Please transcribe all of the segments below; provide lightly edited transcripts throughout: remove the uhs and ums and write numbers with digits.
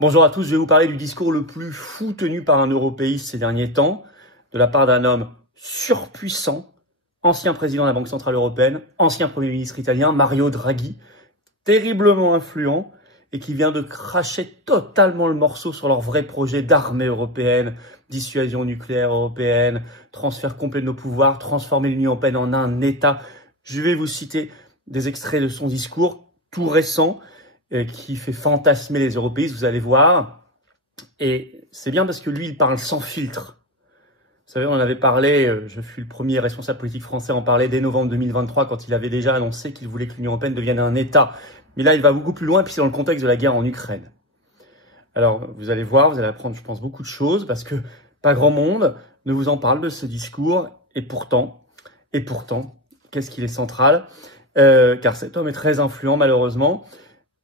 Bonjour à tous, je vais vous parler du discours le plus fou tenu par un européiste ces derniers temps, de la part d'un homme surpuissant, ancien président de la Banque Centrale Européenne, ancien Premier ministre italien, Mario Draghi, terriblement influent et qui vient de cracher totalement le morceau sur leur vrai projet d'armée européenne, dissuasion nucléaire européenne, transfert complet de nos pouvoirs, transformer l'Union européenne en un État. Je vais vous citer des extraits de son discours tout récent, qui fait fantasmer les européistes, vous allez voir. Et c'est bien parce que lui, il parle sans filtre. Vous savez, on en avait parlé, je fus le premier responsable politique français à en parler dès novembre 2023, quand il avait déjà annoncé qu'il voulait que l'Union européenne devienne un État. Mais là, il va beaucoup plus loin, puis c'est dans le contexte de la guerre en Ukraine. Alors, vous allez voir, vous allez apprendre, je pense, beaucoup de choses, parce que pas grand monde ne vous en parle de ce discours. Et pourtant, qu'est-ce qu'il est central, car cet homme est très influent, malheureusement.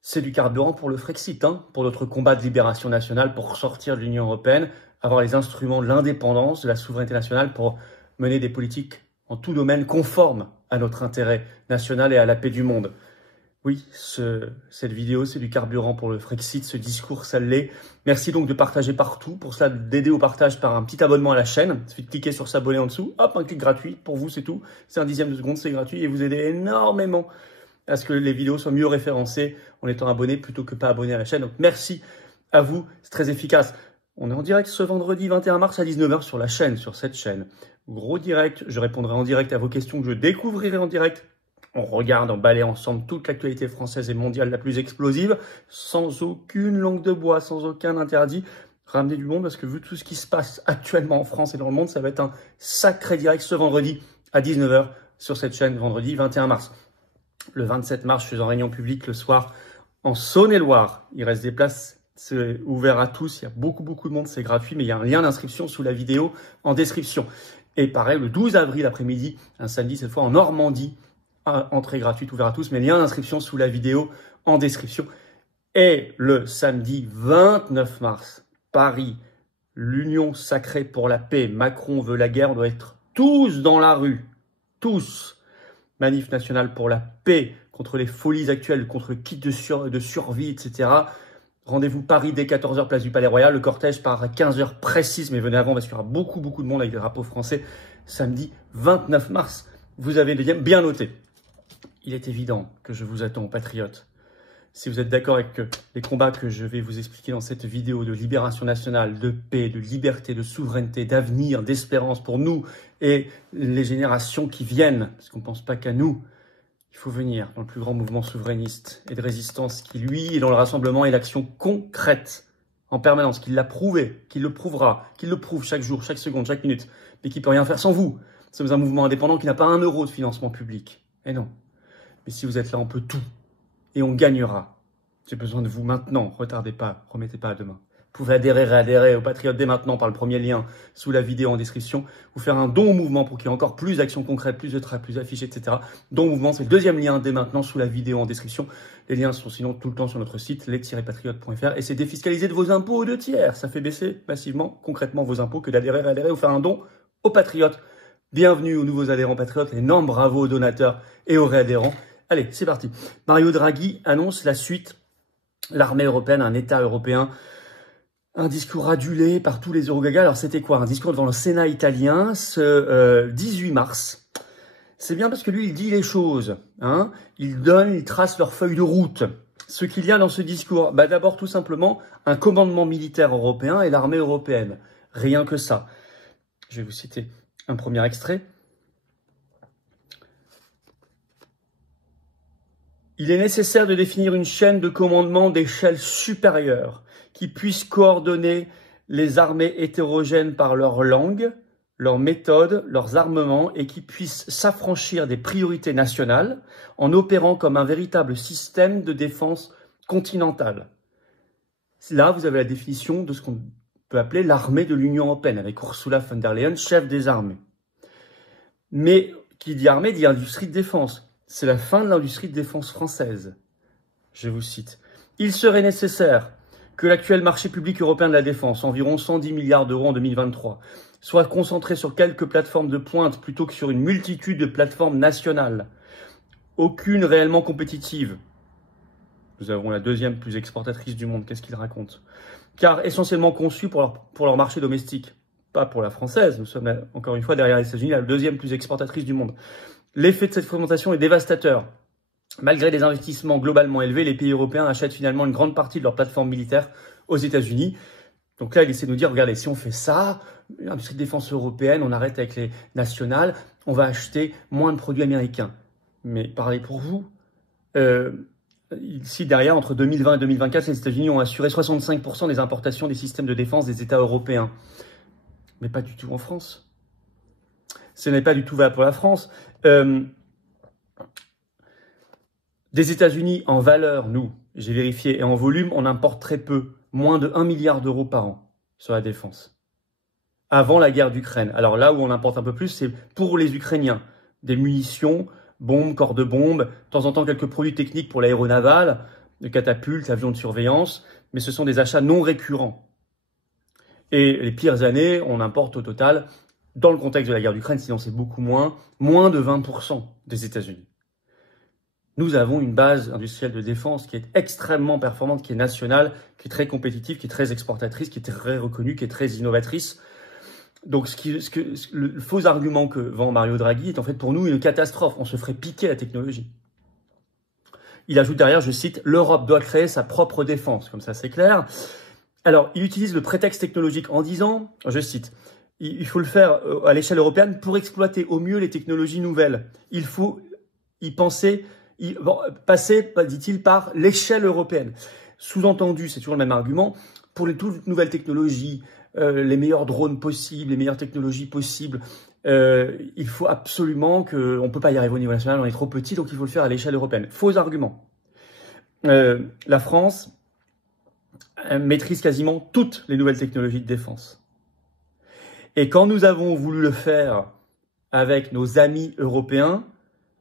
C'est du carburant pour le Frexit, pour notre combat de libération nationale, pour sortir de l'Union européenne, avoir les instruments de l'indépendance, de la souveraineté nationale pour mener des politiques en tout domaine conformes à notre intérêt national et à la paix du monde. Oui, cette vidéo, c'est du carburant pour le Frexit, ce discours, ça l'est. Merci donc de partager partout. Pour cela, d'aider au partage par un petit abonnement à la chaîne. Il suffit de cliquer sur s'abonner en dessous. Hop, un clic gratuit. Pour vous, c'est tout. C'est un dixième de seconde, c'est gratuit et vous aidez énormément à ce que les vidéos soient mieux référencées en étant abonné plutôt que pas abonné à la chaîne. Donc merci à vous, c'est très efficace. On est en direct ce vendredi 21 mars à 19 h sur la chaîne, sur cette chaîne. Gros direct, je répondrai en direct à vos questions que je découvrirai en direct. On regarde, on balaye ensemble toute l'actualité française et mondiale la plus explosive, sans aucune langue de bois, sans aucun interdit. Ramener du monde parce que vu tout ce qui se passe actuellement en France et dans le monde, ça va être un sacré direct ce vendredi à 19 h sur cette chaîne, vendredi 21 mars. Le 27 mars, je suis en réunion publique le soir en Saône-et-Loire. Il reste des places, c'est ouvert à tous. Il y a beaucoup de monde, c'est gratuit, mais il y a un lien d'inscription sous la vidéo en description. Et pareil, le 12 avril après-midi, un samedi cette fois en Normandie, entrée gratuite, ouvert à tous, mais lien d'inscription sous la vidéo en description. Et le samedi 29 mars, Paris, l'Union sacrée pour la paix. Macron veut la guerre, on doit être tous dans la rue, tous. Manif nationale pour la paix, contre les folies actuelles, contre le kit de survie, etc. Rendez-vous Paris dès 14 h, place du Palais Royal. Le cortège part à 15 h précise, mais venez avant parce qu'il y aura beaucoup de monde avec des drapeaux français. Samedi 29 mars, vous avez bien noté. Il est évident que je vous attends, patriotes. Si vous êtes d'accord avec les combats que je vais vous expliquer dans cette vidéo de libération nationale, de paix, de liberté, de souveraineté, d'avenir, d'espérance pour nous et les générations qui viennent, parce qu'on ne pense pas qu'à nous, il faut venir dans le plus grand mouvement souverainiste et de résistance qui, lui, est dans le rassemblement et l'action concrète en permanence, qu'il l'a prouvé, qu'il le prouvera, qu'il le prouve chaque jour, chaque seconde, chaque minute, mais qui ne peut rien faire sans vous. Nous sommes un mouvement indépendant qui n'a pas un euro de financement public. Et non. Mais si vous êtes là, on peut tout. Et on gagnera. J'ai besoin de vous maintenant. Retardez pas, remettez pas à demain. Vous pouvez réadhérer aux Patriotes dès maintenant par le premier lien sous la vidéo en description. Vous faire un don au mouvement pour qu'il y ait encore plus d'actions concrètes, plus de tracts, plus d'affiches, etc. Don au mouvement, c'est le deuxième lien dès maintenant sous la vidéo en description. Les liens sont sinon tout le temps sur notre site, les-patriotes.fr. Et c'est défiscalisé de vos impôts aux 2/3. Ça fait baisser massivement, concrètement, vos impôts que d'adhérer ou faire un don aux Patriotes. Bienvenue aux nouveaux adhérents Patriotes. Énorme bravo aux donateurs et aux réadhérents. Allez, c'est parti. Mario Draghi annonce la suite. L'armée européenne, un État européen, un discours adulé par tous les eurogagas. Alors c'était quoi? Un discours devant le Sénat italien ce 18 mars. C'est bien parce que lui, il dit les choses. Il trace leur feuille de route. Ce qu'il y a dans ce discours, d'abord tout simplement un commandement militaire européen et l'armée européenne. Rien que ça. Je vais vous citer un premier extrait. Il est nécessaire de définir une chaîne de commandement d'échelle supérieure qui puisse coordonner les armées hétérogènes par leur langue, leurs méthodes, leurs armements et qui puisse s'affranchir des priorités nationales en opérant comme un véritable système de défense continentale. Là, vous avez la définition de ce qu'on peut appeler l'armée de l'Union européenne avec Ursula von der Leyen, chef des armées. Mais qui dit armée dit industrie de défense. C'est la fin de l'industrie de défense française. Je vous cite. Il serait nécessaire que l'actuel marché public européen de la défense, environ 110 milliards d'euros en 2023, soit concentré sur quelques plateformes de pointe plutôt que sur une multitude de plateformes nationales, aucune réellement compétitive. Nous avons la deuxième plus exportatrice du monde. Qu'est-ce qu'ils racontent? Car essentiellement conçus pour leur marché domestique, pas pour la française. Nous sommes, encore une fois, derrière les États-Unis, la deuxième plus exportatrice du monde. L'effet de cette fragmentation est dévastateur. Malgré des investissements globalement élevés, les pays européens achètent finalement une grande partie de leur plateforme militaire aux États-Unis. Donc là, il essaie de nous dire, regardez, si on fait ça, l'industrie de défense européenne, on arrête avec les nationales, on va acheter moins de produits américains. Mais parlez pour vous. Ici, derrière, entre 2020 et 2024, les États-Unis ont assuré 65% des importations des systèmes de défense des États européens. Mais pas du tout en France. Ce n'est pas du tout valable pour la France. Des États-Unis, en valeur, nous, j'ai vérifié, et en volume, on importe très peu, moins de 1 milliard d'euros par an sur la défense. Avant la guerre d'Ukraine. Alors là où on importe un peu plus, c'est pour les Ukrainiens. Des munitions, bombes, corps de bombes, de temps en temps quelques produits techniques pour l'aéronaval, de catapultes, avions de surveillance, mais ce sont des achats non récurrents. Et les pires années, on importe au total, dans le contexte de la guerre d'Ukraine, sinon c'est beaucoup moins de 20% des États-Unis. Nous avons une base industrielle de défense qui est extrêmement performante, qui est nationale, qui est très compétitive, qui est très exportatrice, qui est très reconnue, qui est très innovatrice. Donc le faux argument que vend Mario Draghi est en fait pour nous une catastrophe. On se ferait piquer la technologie. Il ajoute derrière, je cite, « L'Europe doit créer sa propre défense ». Comme ça, c'est clair. Alors, il utilise le prétexte technologique en disant, je cite, « Il faut le faire à l'échelle européenne pour exploiter au mieux les technologies nouvelles. Il faut y penser... passer, dit-il, par l'échelle européenne. » Sous-entendu, c'est toujours le même argument, pour les toutes nouvelles technologies, les meilleurs drones possibles, les meilleures technologies possibles, il faut absolument que... On ne peut pas y arriver au niveau national, on est trop petit, donc il faut le faire à l'échelle européenne. Faux argument. La France maîtrise quasiment toutes les nouvelles technologies de défense. Et quand nous avons voulu le faire avec nos amis européens,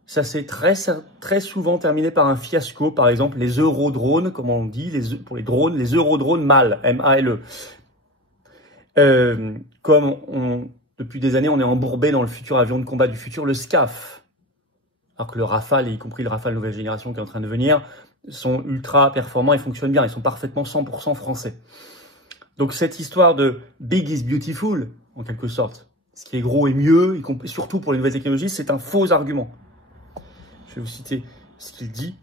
ça s'est très souvent terminé par un fiasco. Par exemple, les eurodrones, comme on dit, pour les drones, les eurodrones MALE, M-A-L-E. Depuis des années, on est embourbé dans le futur avion de combat du futur, le SCAF. Alors que le Rafale, y compris le Rafale nouvelle génération qui est en train de venir, sont ultra performants et fonctionnent bien. Ils sont parfaitement 100% français. Donc cette histoire de « big is beautiful », en quelque sorte, ce qui est gros est mieux, surtout pour les nouvelles technologies, c'est un faux argument. Je vais vous citer ce qu'il dit.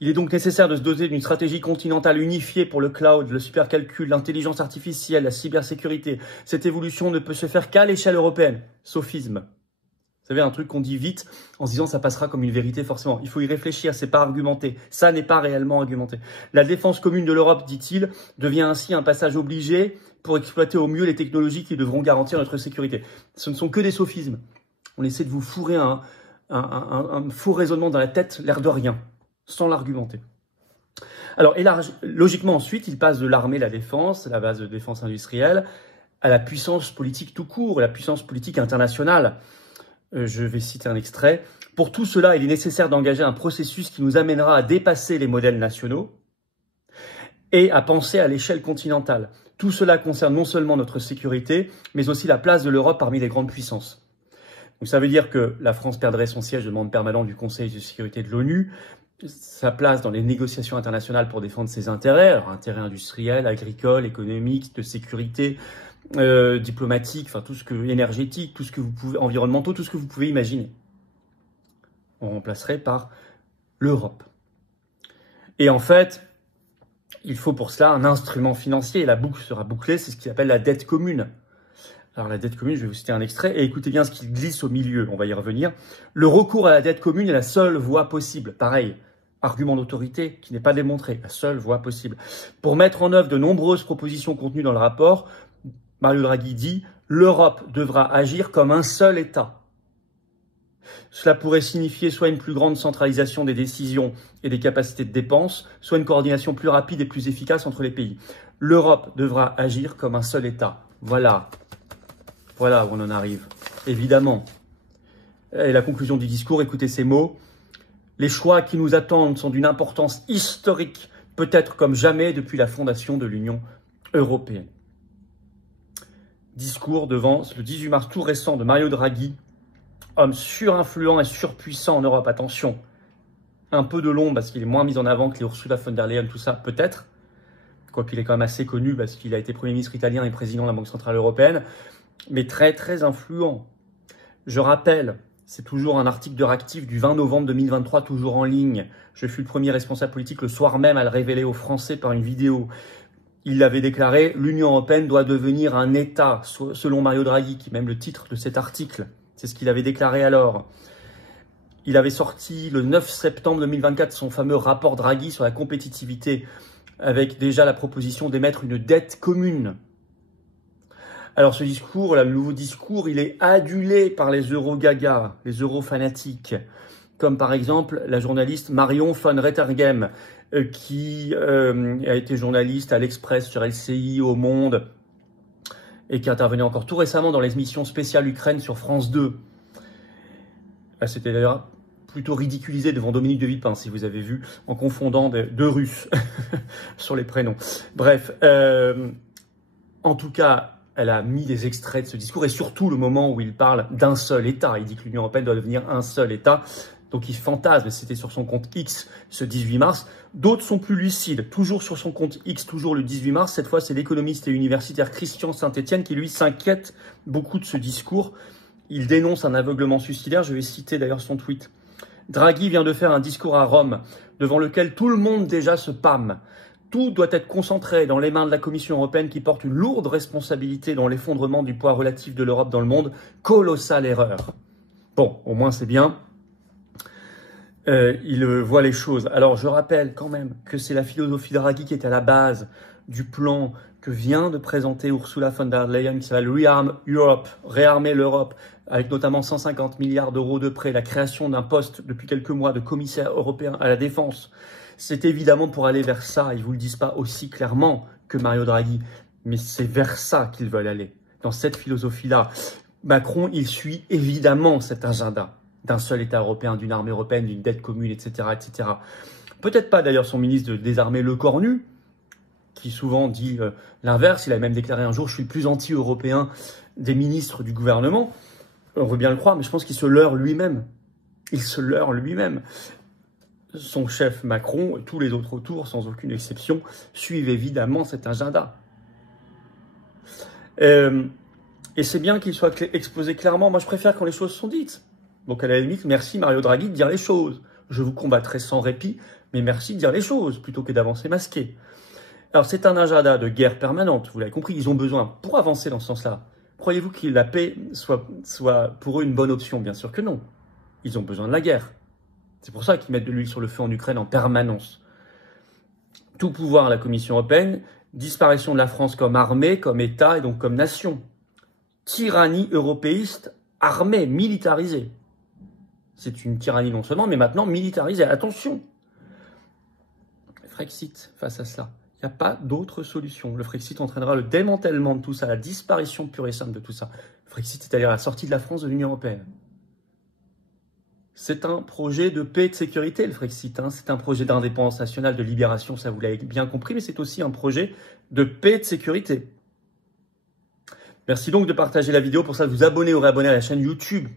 Il est donc nécessaire de se doter d'une stratégie continentale unifiée pour le cloud, le supercalcul, l'intelligence artificielle, la cybersécurité. Cette évolution ne peut se faire qu'à l'échelle européenne. Sophisme. Vous savez, un truc qu'on dit vite en se disant ça passera comme une vérité forcément. Il faut y réfléchir, c'est pas argumenté. Ça n'est pas réellement argumenté. La défense commune de l'Europe, dit-il, devient ainsi un passage obligé pour exploiter au mieux les technologies qui devront garantir notre sécurité. Ce ne sont que des sophismes. On essaie de vous fourrer un faux raisonnement dans la tête, l'air de rien, sans l'argumenter. Alors, logiquement, ensuite, il passe de l'armée, la défense, la base de défense industrielle, à la puissance politique tout court, la puissance politique internationale. Je vais citer un extrait. « Pour tout cela, il est nécessaire d'engager un processus qui nous amènera à dépasser les modèles nationaux et à penser à l'échelle continentale. Tout cela concerne non seulement notre sécurité, mais aussi la place de l'Europe parmi les grandes puissances. » Donc ça veut dire que la France perdrait son siège de membre permanent du Conseil de sécurité de l'ONU, sa place dans les négociations internationales pour défendre ses intérêts, alors intérêts industriels, agricoles, économiques, de sécurité, diplomatiques, enfin énergétique, tout ce que vous pouvez, environnementaux, tout ce que vous pouvez imaginer. On remplacerait par l'Europe. Et en fait, il faut pour cela un instrument financier. Et la boucle sera bouclée, c'est ce qu'il appelle la dette commune. Alors la dette commune, je vais vous citer un extrait, et écoutez bien ce qu'il glisse au milieu, on va y revenir. Le recours à la dette commune est la seule voie possible. Pareil, argument d'autorité qui n'est pas démontré, la seule voie possible. Pour mettre en œuvre de nombreuses propositions contenues dans le rapport, Mario Draghi dit « L'Europe devra agir comme un seul État ». Cela pourrait signifier soit une plus grande centralisation des décisions et des capacités de dépenses, soit une coordination plus rapide et plus efficace entre les pays. L'Europe devra agir comme un seul État. Voilà où on en arrive, évidemment. Et la conclusion du discours, écoutez ces mots. Les choix qui nous attendent sont d'une importance historique, peut-être comme jamais depuis la fondation de l'Union européenne. Discours devant le 18 mars tout récent de Mario Draghi, homme surinfluent et surpuissant en Europe. Attention, un peu de long parce qu'il est moins mis en avant que les Ursula von der Leyen, tout ça, peut-être. Quoiqu'il est quand même assez connu parce qu'il a été Premier ministre italien et président de la Banque Centrale Européenne, mais très très influent. Je rappelle, c'est toujours un article de Réactif du 20 novembre 2023, toujours en ligne. Je fus le premier responsable politique le soir même à le révéler aux Français par une vidéo. Il avait déclaré « L'Union européenne doit devenir un État », selon Mario Draghi, qui est même le titre de cet article. C'est ce qu'il avait déclaré alors. Il avait sorti le 9 septembre 2024 son fameux rapport Draghi sur la compétitivité, avec déjà la proposition d'émettre une dette commune. Alors ce discours, le nouveau discours, il est adulé par les euro-gagas, les euro-fanatiques, comme par exemple la journaliste Marion von Rettergem, qui a été journaliste à l'Express, sur LCI, au Monde, et qui intervenait encore tout récemment dans les émissions spéciales Ukraine sur France 2. C'était d'ailleurs plutôt ridiculisé devant Dominique de Villepin, si vous avez vu, en confondant deux Russes sur les prénoms. Bref, en tout cas, elle a mis des extraits de ce discours, et surtout le moment où il parle d'un seul État. Il dit que l'Union européenne doit devenir un seul État. Donc il fantasme, c'était sur son compte X ce 18 mars. D'autres sont plus lucides, toujours sur son compte X, toujours le 18 mars. Cette fois, c'est l'économiste et universitaire Christian Saint-Etienne qui, lui, s'inquiète beaucoup de ce discours. Il dénonce un aveuglement suicidaire. Je vais citer d'ailleurs son tweet. Draghi vient de faire un discours à Rome, devant lequel tout le monde déjà se pâme. Tout doit être concentré dans les mains de la Commission européenne qui porte une lourde responsabilité dans l'effondrement du poids relatif de l'Europe dans le monde. Colossale erreur. Bon, au moins c'est bien. Il voit les choses. Alors je rappelle quand même que c'est la philosophie de Draghi qui est à la base du plan que vient de présenter Ursula von der Leyen, qui s'appelle Rearm Europe, réarmer l'Europe, avec notamment 150 milliards d'euros de prêts, la création d'un poste depuis quelques mois de commissaire européen à la défense. C'est évidemment pour aller vers ça, ils ne vous le disent pas aussi clairement que Mario Draghi, mais c'est vers ça qu'ils veulent aller, dans cette philosophie-là. Macron, il suit évidemment cet agenda d'un seul État européen, d'une armée européenne, d'une dette commune, etc. etc. Peut-être pas d'ailleurs son ministre de désarmer Le Cornu, qui souvent dit l'inverse. Il a même déclaré un jour « je suis le plus anti-européen des ministres du gouvernement ». On veut bien le croire, mais je pense qu'il se leurre lui-même. Il se leurre lui-même. Son chef Macron, et tous les autres autour, sans aucune exception, suivent évidemment cet agenda. Et c'est bien qu'il soit exposé clairement. Moi, je préfère quand les choses sont dites. Donc, à la limite, merci Mario Draghi de dire les choses. Je vous combattrai sans répit, mais merci de dire les choses, plutôt que d'avancer masqué. Alors, c'est un agenda de guerre permanente, vous l'avez compris. Ils ont besoin, pour avancer dans ce sens-là, croyez-vous que la paix soit pour eux une bonne option? Bien sûr que non. Ils ont besoin de la guerre. C'est pour ça qu'ils mettent de l'huile sur le feu en Ukraine en permanence. Tout pouvoir à la Commission européenne, disparition de la France comme armée, comme État et donc comme nation. Tyrannie européiste armée, militarisée. C'est une tyrannie non seulement, mais maintenant militarisée. Attention. Frexit face à cela. Il n'y a pas d'autre solution. Le Frexit entraînera le démantèlement de tout ça, la disparition pure et simple de tout ça. Le Frexit, c'est-à-dire la sortie de la France de l'Union européenne. C'est un projet de paix et de sécurité, le Frexit. C'est un projet d'indépendance nationale, de libération, ça vous l'avez bien compris, mais c'est aussi un projet de paix et de sécurité. Merci donc de partager la vidéo. Pour ça, de vous abonner ou réabonner à la chaîne YouTube.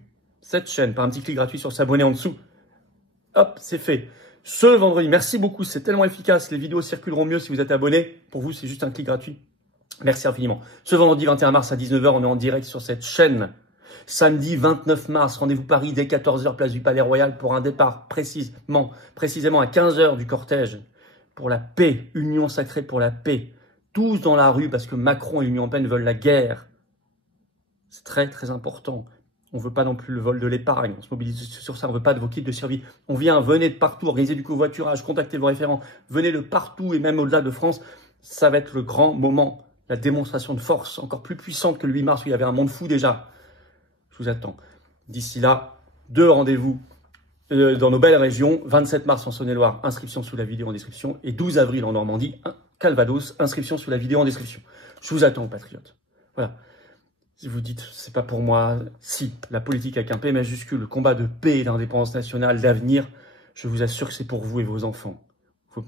Cette chaîne, par un petit clic gratuit sur s'abonner en dessous. Hop, c'est fait. Ce vendredi, merci beaucoup, c'est tellement efficace. Les vidéos circuleront mieux si vous êtes abonné. Pour vous, c'est juste un clic gratuit. Merci infiniment. Ce vendredi 21 mars à 19h, on est en direct sur cette chaîne. Samedi 29 mars, rendez-vous Paris dès 14h, place du Palais Royal pour un départ précisément à 15h du cortège pour la paix, union sacrée pour la paix. Tous dans la rue parce que Macron et l'Union européenne veulent la guerre. C'est très très important. On ne veut pas non plus le vol de l'épargne. On se mobilise sur ça. On ne veut pas de vos kits de survie. On vient, venez de partout, organisez du covoiturage, contactez vos référents, venez de partout et même au-delà de France. Ça va être le grand moment, la démonstration de force encore plus puissante que le 8 mars où il y avait un monde fou déjà. Je vous attends. D'ici là, 2 rendez-vous dans nos belles régions. 27 mars en Saône-et-Loire, inscription sous la vidéo en description. Et 12 avril en Normandie, Calvados, inscription sous la vidéo en description. Je vous attends, patriotes. Voilà. Si vous dites, c'est pas pour moi, si, la politique avec un P majuscule, le combat de paix et d'indépendance nationale, d'avenir, je vous assure que c'est pour vous et vos enfants,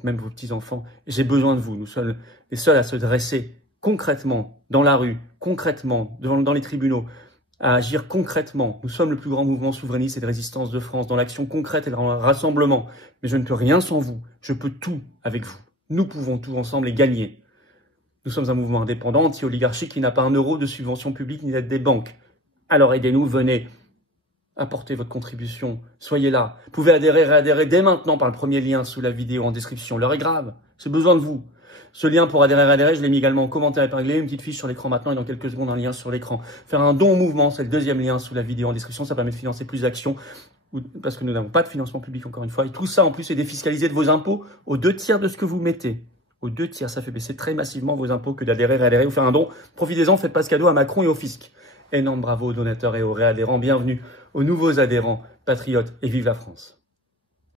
même vos petits-enfants. J'ai besoin de vous. Nous sommes les seuls à se dresser concrètement dans la rue, concrètement dans les tribunaux, à agir concrètement. Nous sommes le plus grand mouvement souverainiste et de résistance de France, dans l'action concrète et dans le rassemblement. Mais je ne peux rien sans vous. Je peux tout avec vous. Nous pouvons tout ensemble et gagner. Nous sommes un mouvement indépendant, anti-oligarchique, qui n'a pas un euro de subvention publique ni d'aide des banques. Alors aidez-nous, venez. Apportez votre contribution. Soyez là. Vous pouvez adhérer, réadhérer dès maintenant par le premier lien sous la vidéo en description. L'heure est grave. J'ai besoin de vous. Ce lien pour adhérer, réadhérer, je l'ai mis également en commentaire épinglé, une petite fiche sur l'écran maintenant et dans quelques secondes un lien sur l'écran. Faire un don au mouvement, c'est le deuxième lien sous la vidéo en description, ça permet de financer plus d'actions parce que nous n'avons pas de financement public encore une fois. Et tout ça en plus est défiscalisé de vos impôts aux 2/3 de ce que vous mettez. Aux 2/3, ça fait baisser très massivement vos impôts que d'adhérer, réadhérer ou faire un don. Profitez-en, faites pas ce cadeau à Macron et au fisc. Énorme bravo aux donateurs et aux réadhérents, bienvenue aux nouveaux adhérents, patriotes et vive la France.